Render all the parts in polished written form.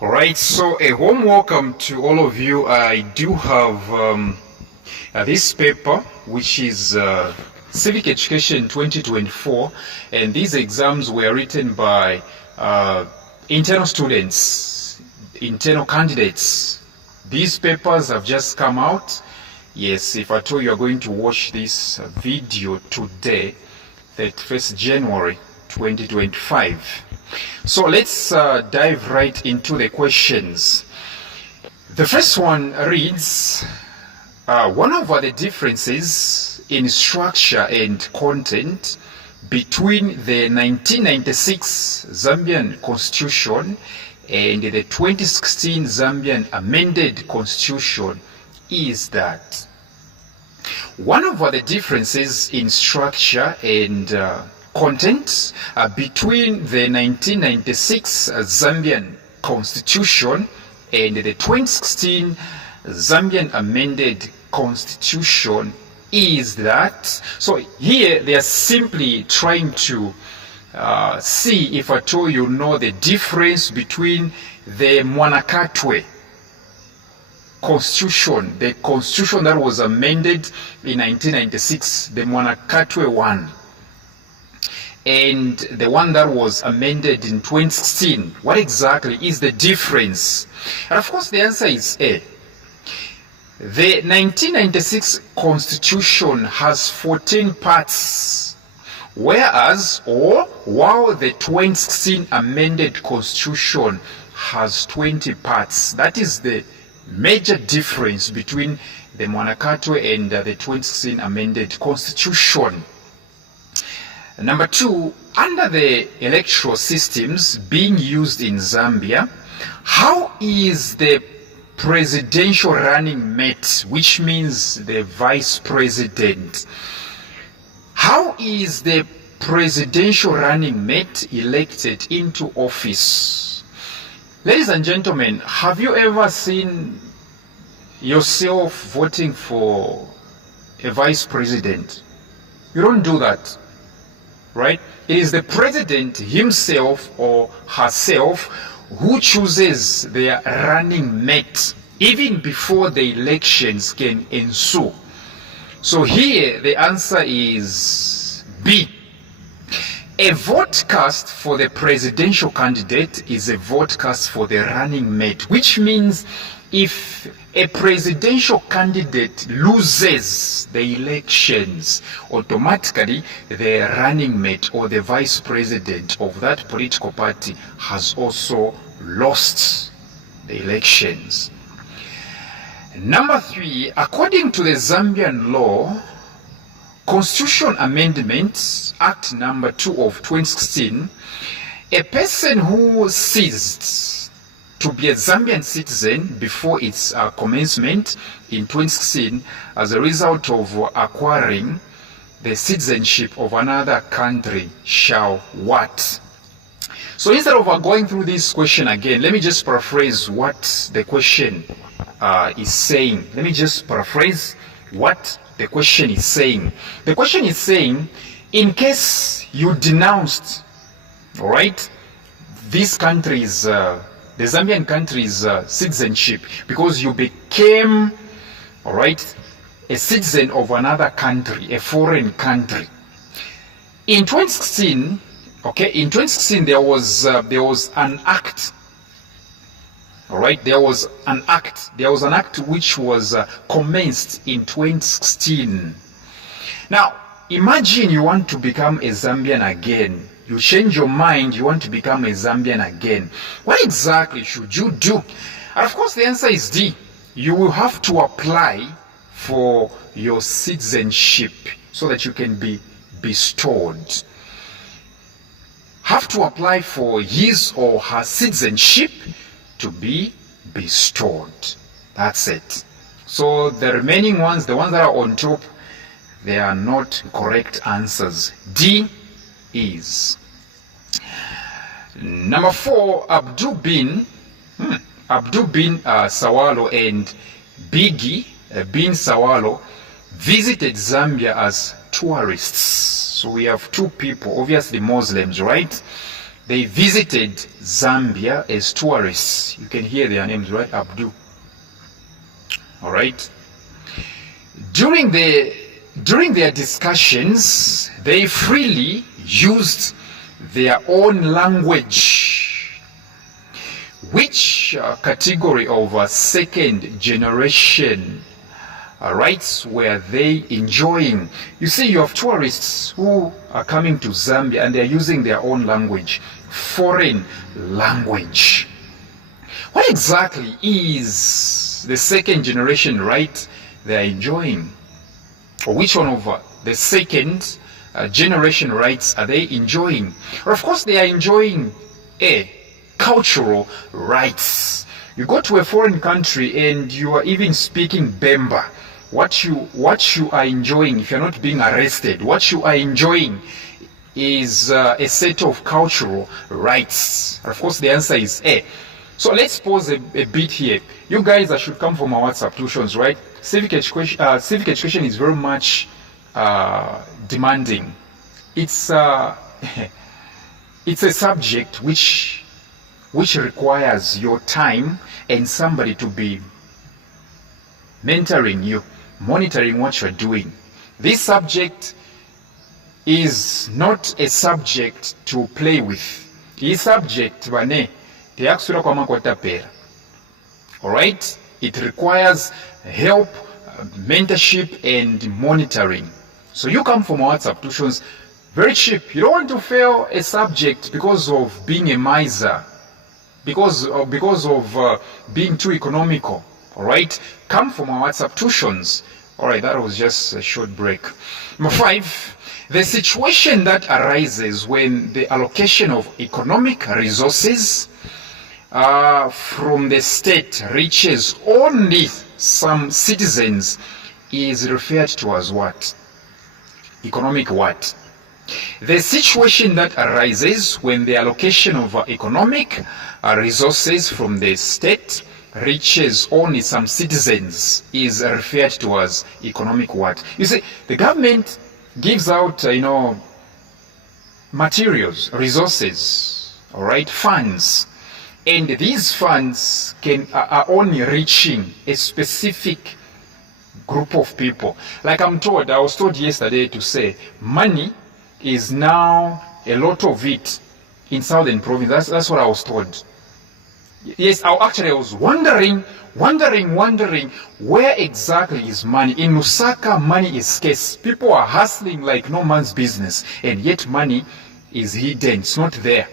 Alright, so a warm welcome to all of you. I do have this paper, which is Civic Education 2024, and these exams were written by internal students, internal candidates. These papers have just come out. Yes, if at all you are going to watch this video today, 31st January 2025. So let's dive right into the questions. The first one reads, what are the differences in structure and content between the 1996 Zambian Constitution and the 2016 Zambian amended Constitution is that? One of the differences in structure and content between the 1996 Zambian Constitution and the 2016 Zambian amended Constitution is that, so here they are simply trying to see if at all you know the difference between the Mwanakatwe Constitution, the Constitution that was amended in 1996, the Mwanakatwe one, and the one that was amended in 2016. What exactly is the difference? And of course the answer is A. The 1996 Constitution has 14 parts, while the 2016 amended Constitution has 20 parts. That is the major difference between the Mwanakatwe and the 2016 amended Constitution. Number two, under the electoral systems being used in Zambia, how is the presidential running mate, which means the vice president, how is the presidential running mate elected into office? Ladies and gentlemen, have you ever seen yourself voting for a vice president? You don't do that. Right? It is the president himself or herself who chooses their running mate even before the elections can ensue. So here the answer is B. A vote cast for the presidential candidate is a vote cast for the running mate, which means if a presidential candidate loses the elections, automatically the running mate or the vice president of that political party has also lost the elections. Number three, according to the Zambian law, Constitution Amendment Act number 2 of 2016, a person who ceased to be a Zambian citizen before its commencement in 2016 as a result of acquiring the citizenship of another country shall what? So instead of going through this question again, let me just paraphrase what the question is saying. Let me just paraphrase what the question is saying. The question is saying, in case you denounced, all right, this country's the Zambian country's citizenship because you became, all right, a citizen of another country, a foreign country. In 2016, okay, in 2016 there was an act. All right, there was an act which was commenced in 2016. Now, imagine you want to become a Zambian again. You change your mind, you want to become a Zambian again. What exactly should you do? And of course the answer is D. You will have to apply for your citizenship so that you can be bestowed. Have to apply for his or her citizenship to be bestowed. That's it. So the remaining ones, the ones that are on top, they are not correct answers. D is. Number four, Abdul bin Sawalo and Biggie bin Sawalo visited Zambia as tourists. So we have two people, obviously Muslims, right? They visited Zambia as tourists. You can hear their names, right? Abdul. All right. During their discussions, they freely used their own language. Which category of second generation rights were they enjoying? You see, you have tourists who are coming to Zambia and they're using their own language, foreign language. What exactly is the second generation right they are enjoying? Or which one of the second generation rights are they enjoying? Or of course they are enjoying cultural rights. You go to a foreign country and you are even speaking Bemba. What you are enjoying, if you're not being arrested, what you are enjoying is a set of cultural rights. Of course, the answer is A. So let's pause a bit here. You guys that should come from our WhatsApp tuitions, right? Civic education is very much demanding. It's it's a subject which requires your time and somebody to be mentoring you, monitoring what you're doing. This subject is not a subject to play with. This subject, all right? It requires help, mentorship, and monitoring. So you come from WhatsApp tuitions, very cheap. You don't want to fail a subject because of being a miser, because of being too economical. All right, come from our WhatsApp tuitions. All right, that was just a short break. Number 5, the situation that arises when the allocation of economic resources from the state reaches only some citizens is referred to as what? Economic what? The situation that arises when the allocation of economic resources from the state reaches only some citizens is referred to as economic what? You see, the government gives out, materials, resources, all right, funds, and these funds are only reaching a specific group of people. Like I was told yesterday to say, money is now a lot of it in Southern Province. That's what I was told. Yes, I was wondering where exactly is money. In Lusaka, money is scarce. People are hustling like no man's business, and yet money is hidden. It's not there.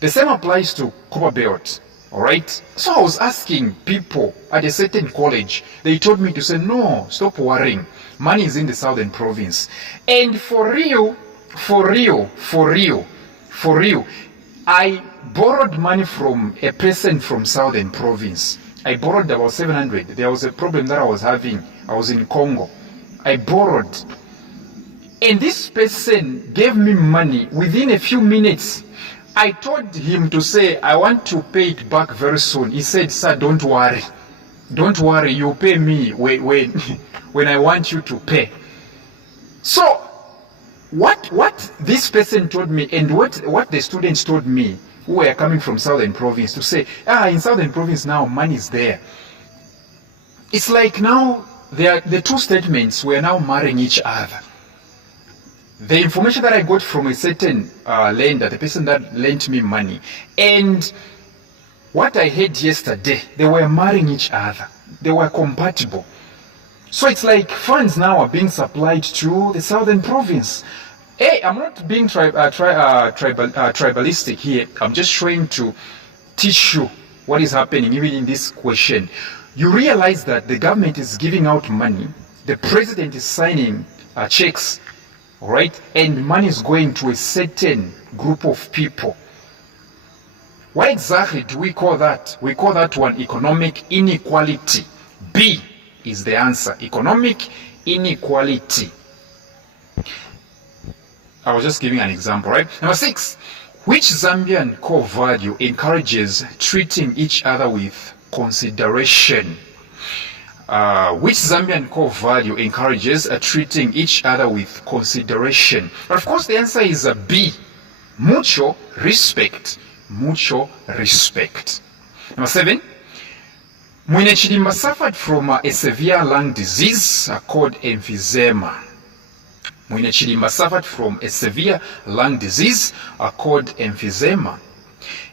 The same applies to Copperbelt, all right? So I was asking people at a certain college. They told me to say, no, stop worrying. Money is in the Southern Province. And for real, I borrowed money from a person from Southern Province. I borrowed about 700. There was a problem that I was having. I was in Congo. I borrowed. And this person gave me money within a few minutes. I told him to say, I want to pay it back very soon. He said, sir, don't worry. Don't worry, you pay me when I want you to pay. So, what this person told me and what the students told me who were coming from Southern Province to say, in Southern Province now money is there. It's like now the two statements were now marrying each other. The information that I got from a certain lender, the person that lent me money, and what I heard yesterday, they were marrying each other. They were compatible. So it's like funds now are being supplied to the Southern Province. Hey, I'm not being tribalistic here. I'm just trying to teach you what is happening even in this question. You realize that the government is giving out money. The president is signing checks, all right? And money is going to a certain group of people. What exactly do we call that? We call that one economic inequality. B is the answer. Economic inequality. I was just giving an example, right? Number 6, which Zambian core value encourages treating each other with consideration? Which Zambian core value encourages treating each other with consideration? But of course, the answer is B. Mutual respect. Mutual respect. Number 7. Mwine Chirimba suffered from a severe lung disease called emphysema. Mwine Chirimba suffered from a severe lung disease called emphysema.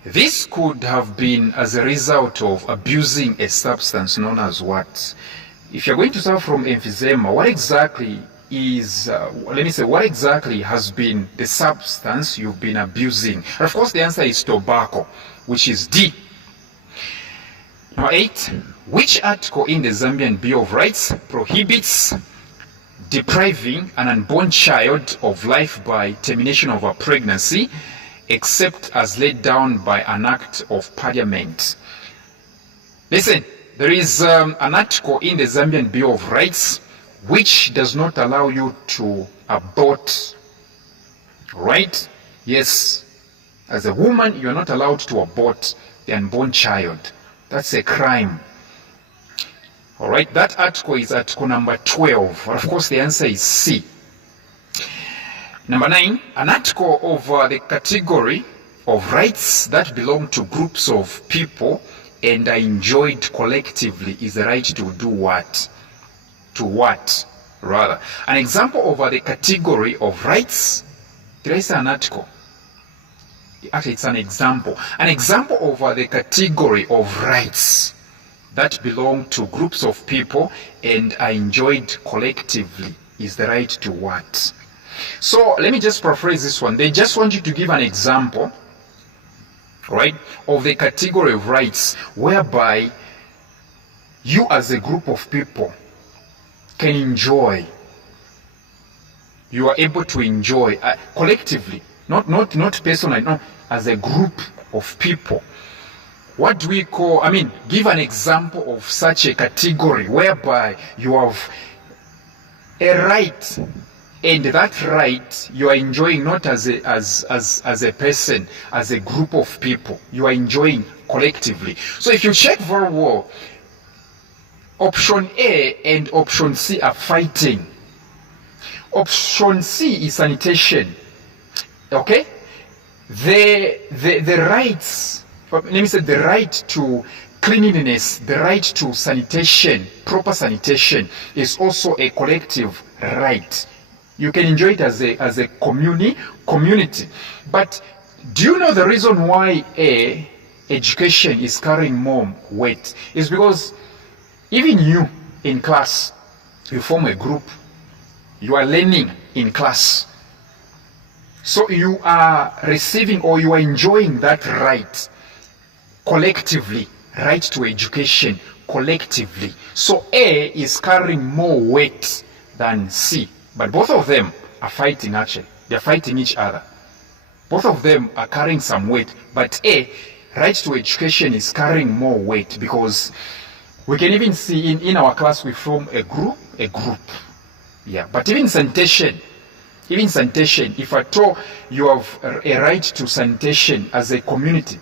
This could have been as a result of abusing a substance known as what? If you're going to suffer from emphysema, what exactly is, what exactly has been the substance you've been abusing? And of course, the answer is tobacco, which is D. Number 8, which article in the Zambian Bill of Rights prohibits depriving an unborn child of life by termination of a pregnancy, except as laid down by an act of parliament? Listen, there is an article in the Zambian Bill of Rights which does not allow you to abort, right? Yes, as a woman, you're not allowed to abort the unborn child. That's a crime. All right, that article is article number 12. Of course, the answer is C. Number 9, an article of the category of rights that belong to groups of people and are enjoyed collectively is the right to do what? To what, rather? An example of the category of rights, did I say an article? Actually, it's an example. An example of the category of rights that belong to groups of people and are enjoyed collectively is the right to what? So let me just paraphrase this one. They just want you to give an example, right, of the category of rights whereby you as a group of people can enjoy. You are able to enjoy collectively. Not personally, no, as a group of people. What do we call, give an example of such a category whereby you have a right, and that right you are enjoying not as a person, as a group of people. You are enjoying collectively. So if you check very well, option A and option C are fighting. Option C is sanitation. Okay, the rights, let me say the right to cleanliness, the right to sanitation, proper sanitation is also a collective right. You can enjoy it as a community. But do you know the reason why education is carrying more weight? Is because even you in class, you form a group, you are learning in class. So you are receiving or you are enjoying that right collectively, right to education collectively. So A is carrying more weight than C. But both of them are fighting actually. They're fighting each other. Both of them are carrying some weight. But A, right to education, is carrying more weight because we can even see in our class we form a group. Yeah, but even sanitation, if at all you have a right to sanitation as a community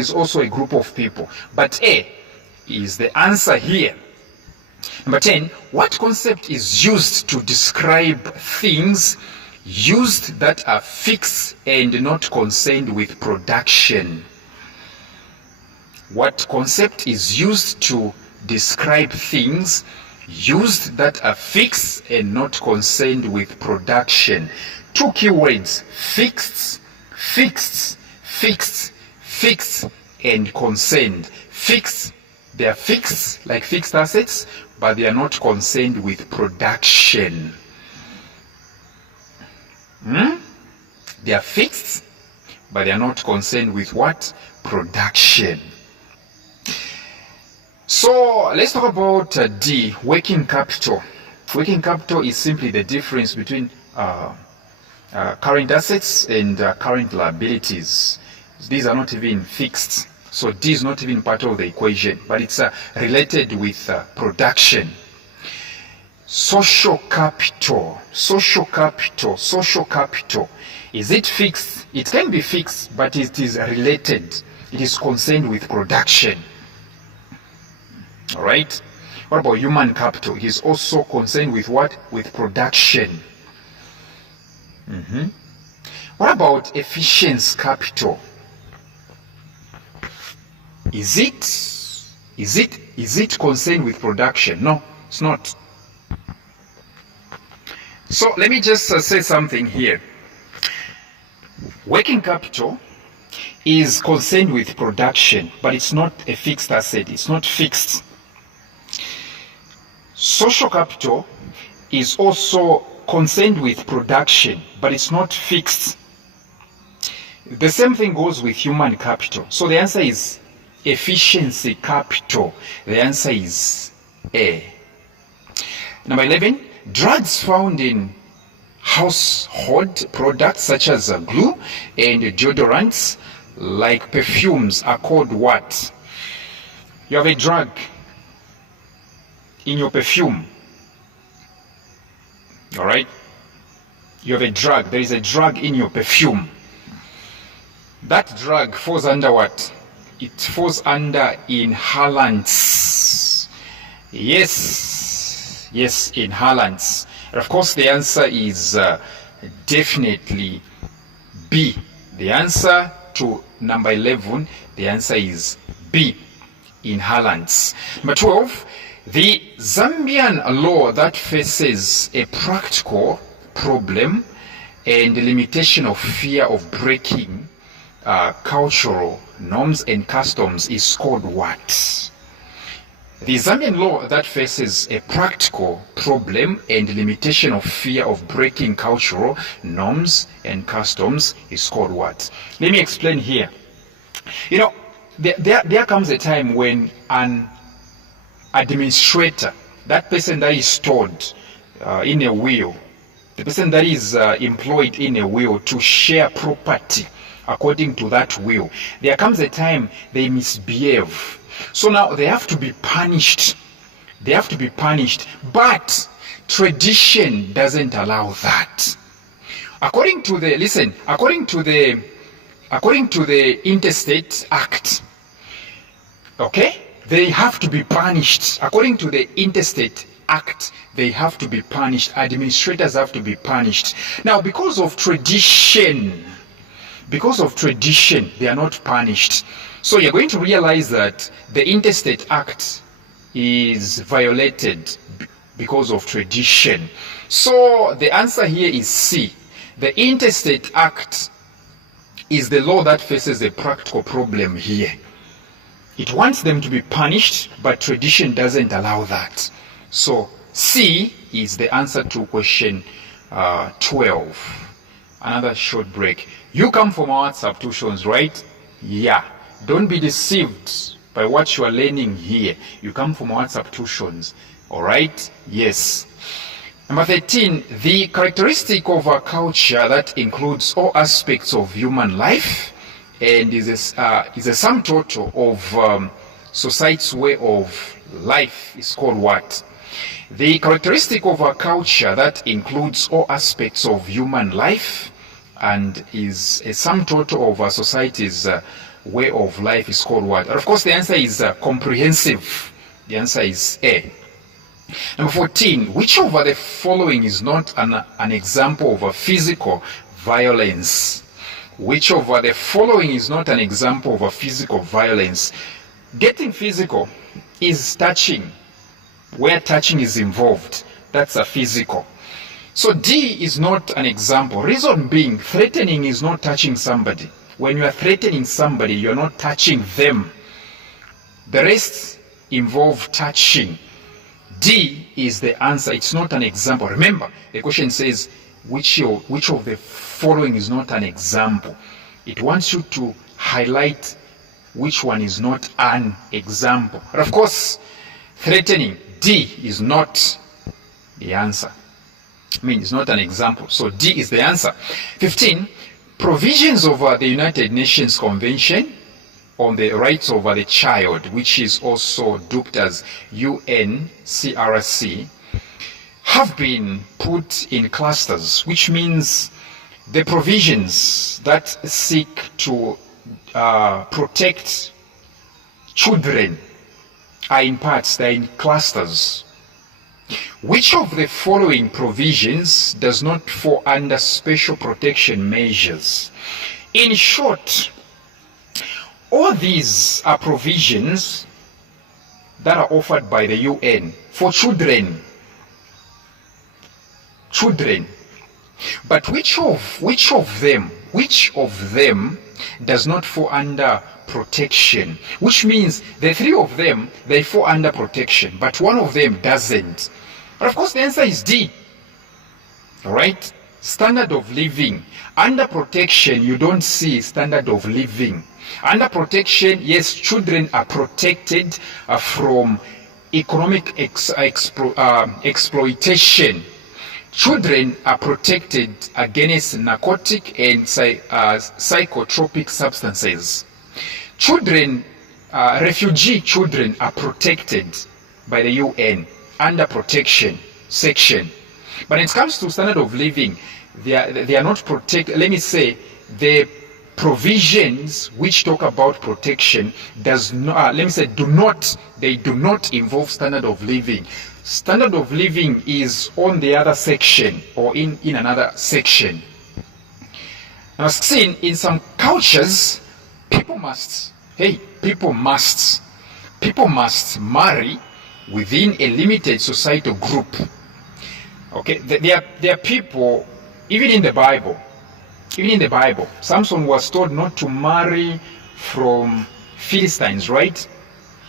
is also a group of people. But A is the answer here. Number 10, what concept is used to describe things used that are fixed and not concerned with production? What concept is used to describe things used that are fixed and not concerned with production? Two keywords: fixed, and concerned. Fixed, they are fixed like fixed assets, but they are not concerned with production. They are fixed, but they are not concerned with what? Production. So let's talk about D, working capital. Working capital is simply the difference between current assets and current liabilities. These are not even fixed. So D is not even part of the equation, but it's related with production. Social capital. Is it fixed? It can be fixed, but it is related. It is concerned with production. All right. What about human capital? It is also concerned with what? With production. What about efficiency capital? Is it concerned with production? No, it's not. So let me just say something here. Working capital is concerned with production, but it's not a fixed asset. It's not fixed. Social capital is also concerned with production, but it's not fixed. The same thing goes with human capital. So the answer is efficiency capital. The answer is A. Number 11, drugs found in household products such as glue and deodorants like perfumes are called what? You have a drug in your perfume. All right? You have a drug. There is a drug in your perfume. That drug falls under what? It falls under inhalants. Yes, inhalants. And of course, the answer is definitely B. The answer to number 11, the answer is B, inhalants. Number 12, the Zambian law that faces a practical problem and the limitation of fear of breaking cultural norms and customs is called what? The Zambian law that faces a practical problem and limitation of fear of breaking cultural norms and customs is called what? Let me explain here. You know, there comes a time when an administrator, that person that is stored in a will, the person that is employed in a will to share property according to that will, there comes a time they misbehave. So now they have to be punished. They have to be punished. But tradition doesn't allow that. According to the Interstate Act, okay, they have to be punished. According to the Interstate Act, they have to be punished. Administrators have to be punished. Now, because of tradition, they are not punished. So you're going to realize that the Interstate Act is violated because of tradition. So the answer here is C. The Interstate Act is the law that faces a practical problem here. It wants them to be punished, but tradition doesn't allow that. So C is the answer to question 12. Another short break. You come from our substitutions, right? Yeah. Don't be deceived by what you are learning here. You come from our substitutions. All right? Yes. Number 13, the characteristic of a culture that includes all aspects of human life and is a sum total of society's way of life is called what? The characteristic of a culture that includes all aspects of human life and is a sum total of a society's way of life is called what? And of course, the answer is comprehensive. The answer is A. Number 14, which of the following is not an example of a physical violence? Which of the following is not an example of a physical violence? Getting physical is touching. Where touching is involved, that's a physical. So D is not an example. Reason being, threatening is not touching somebody. When you are threatening somebody, you're not touching them. The rest involve touching. D is the answer. It's not an example. Remember, the question says, which of the following is not an example? It wants you to highlight which one is not an example. But of course, threatening, D is not the answer. I mean, it's not an example. So D is the answer. 15, provisions of the United Nations Convention on the Rights of the Child, which is also dubbed as UNCRC, have been put in clusters, which means the provisions that seek to protect children are in parts, they're in clusters. Which of the following provisions does not fall under special protection measures? In short, all these are provisions that are offered by the UN for children. But which of them does not fall under protection? Which means the three of them, they fall under protection, but one of them doesn't. But of course the answer is D. Alright? Standard of living. Under protection, you don't see standard of living. Under protection, yes, children are protected from economic exploitation. Children are protected against narcotic and psychotropic substances. Children, refugee children are protected by the UN under protection section. But when it comes to standard of living, they are not protected. Let me say, the provisions which talk about protection does not, do not involve standard of living. Standard of living is on the other section or in another section. Now, seen in some cultures, people must marry within a limited societal group. Okay, there are people, even in the Bible, Samson was told not to marry from Philistines, right?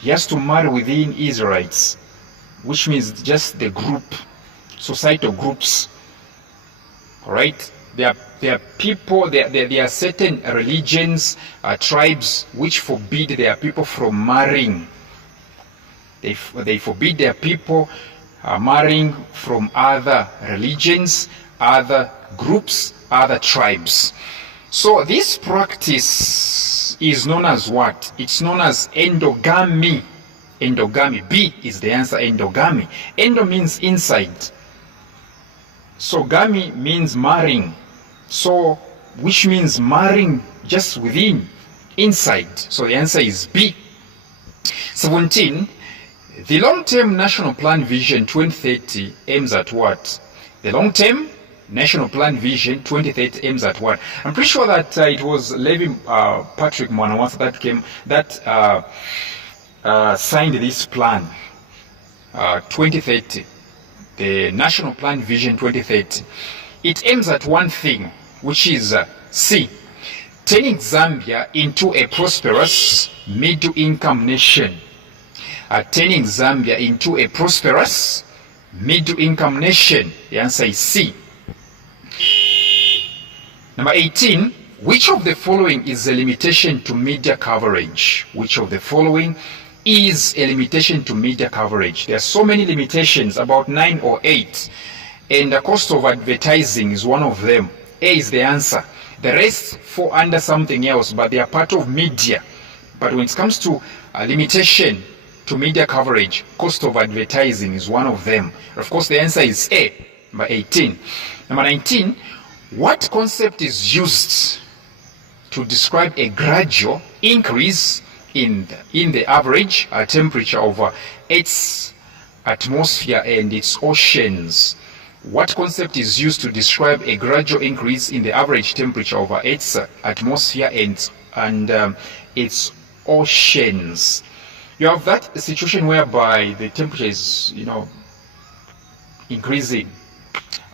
He has to marry within Israelites, which means just the group, societal groups. All right? There are people, there are certain religions, tribes which forbid their people from marrying. They forbid their people marrying from other religions, other groups, other tribes. So this practice is known as what? It's known as endogamy. Endogamy. B is the answer, endogamy. Endo means inside. So gamy means marrying. So which means marrying just within, inside. So the answer is B. 17. The long-term National Plan Vision 2030 aims at what? The long-term National Plan Vision 2030 aims at what? I'm pretty sure that it was Levi Patrick Mwanawasa that signed this plan, 2030, the National Plan Vision 2030. It aims at one thing, which is C, turning Zambia into a prosperous middle-income nation. Turning Zambia into a prosperous middle-income nation. The answer is C. Number 18, which of the following is a limitation to media coverage? Which of the following is a limitation to media coverage? There are so many limitations, about 9 or 8, and the cost of advertising is one of them. A is the answer. The rest fall under something else, but they are part of media. But when it comes to limitation to media coverage, cost of advertising is one of them. Of course, the answer is A, number 18. Number 19, what concept is used to describe a gradual increase in the average temperature of its atmosphere and its oceans? What concept is used to describe a gradual increase in the average temperature of its atmosphere and its oceans? You have that situation whereby the temperature is, increasing.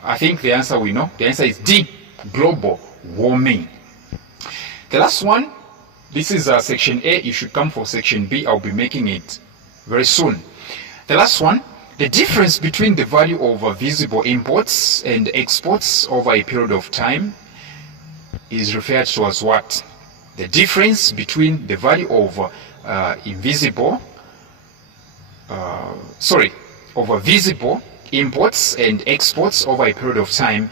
I think the answer we know. The answer is D, global warming. The last one, this is section A. You should come for section B. I'll be making it very soon. The last one, the difference between the value of visible imports and exports over a period of time is referred to as what? The difference between the value of visible imports and exports over a period of time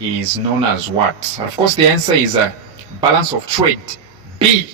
is known as what? Of course, the answer is a balance of trade. B